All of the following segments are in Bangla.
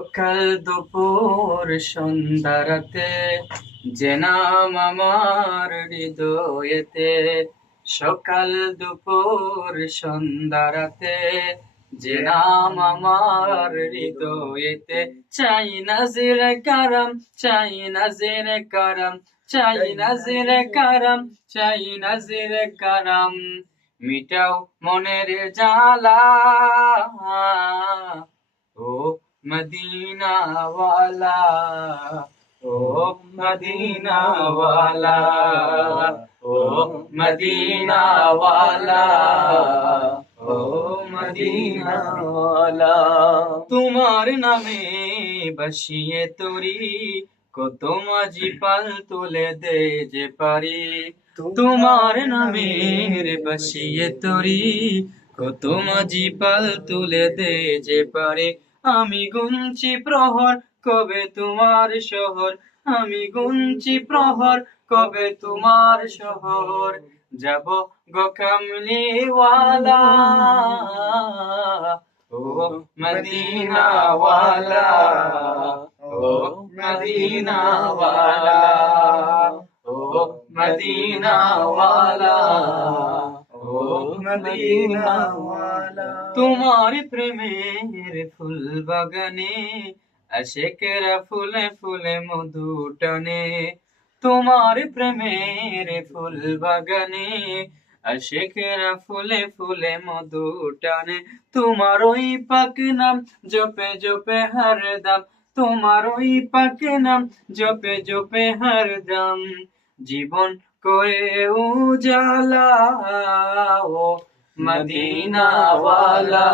সকাল দুপুর সন্ধ্যা রাতে যে নাম আমার হৃদয়েতে, সকাল দুপুর সন্ধ্যা রাতে যে নাম আমার হৃদয়েতে, চাই নাজির কারাম, চাই নাজির কারাম, চাই নাজির কারাম, চাই নাজির কারাম, মিটাও মনের জ্বালা। ও ও ও তোমার নামে বসিয়ে তোরি কত মাঝি পাল তুলে দে যে পারি তোমার নামের বসিয়ে তোরি কত মাঝি পাল তুলে দে যে পারে আমি গুনছি প্রহর, কবে তোমার শহর? আমি গুনছি প্রহর, কবে তোমার শহর? যাব গো কামলিওয়ালা। ও মদিনাওয়ালা। ও মদিনাওয়ালা। ও মদিনাওয়ালা। ও মদিনাওয়ালা। তোমার প্রেমের ফুল বাগানে আশেকেরা ফুলে ফুলে মধু টানে। তোমার প্রেমের ফুল বাগানে আশেকেরা ফুলে ফুলে মধু টানে। তোমার ওই পাক নাম জপে জপে হরদম তোমার ওই পাক নাম জপে জপে হরদম জীবন করে উজালা, ও মদিনা ওয়ালা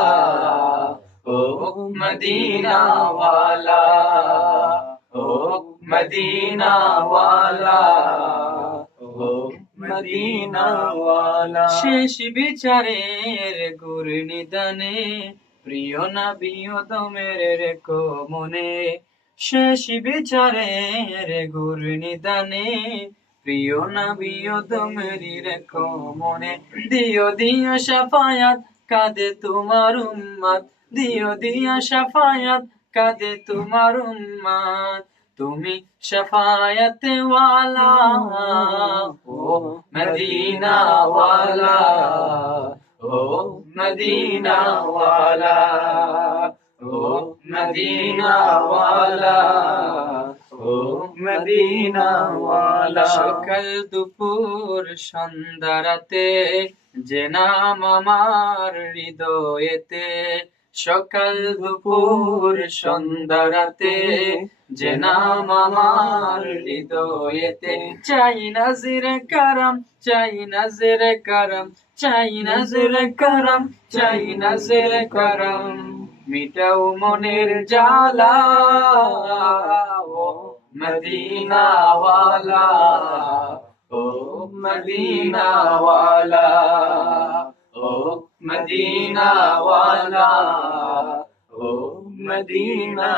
ও মদিনা ওয়ালা ও মদিনা ওয়ালা ও মদিনা ওয়ালা শেষ বিচারের গুর নিদানে প্রিয় নবীয় দমের রেখো মনে শেষ বিচারের গুর নিদানে প্রিয় নবীয় দমেরি রেখো মনে। দিও দিও সাফায়াত, কাঁদে তোমার উম্মাত। দিও দিও সাফায়াত, কাঁদে তোমার উম্মাত। তুমি সাফায়াত ওয়ালা ও মদিনা ওয়ালা ও মদিনা ওয়ালা ও মদিনা ওয়ালা ও মদিনা ওয়ালা সকাল দুপুর সন্ধ্যা যে নাম আমার হৃদয়েতে, সকাল দুপুর সন্ধ্যা যে নাম আমার হৃদয়েতে। চাই নাজির কারাম, চাই নাজির কারাম, চাই নাজির কারাম, চাই নাজির কারাম। মিটাও মনের জ্বালা। মদিনা ওয়ালা ও মদিনা ওয়ালা ও মদিনা ওয়ালা ও মদিনা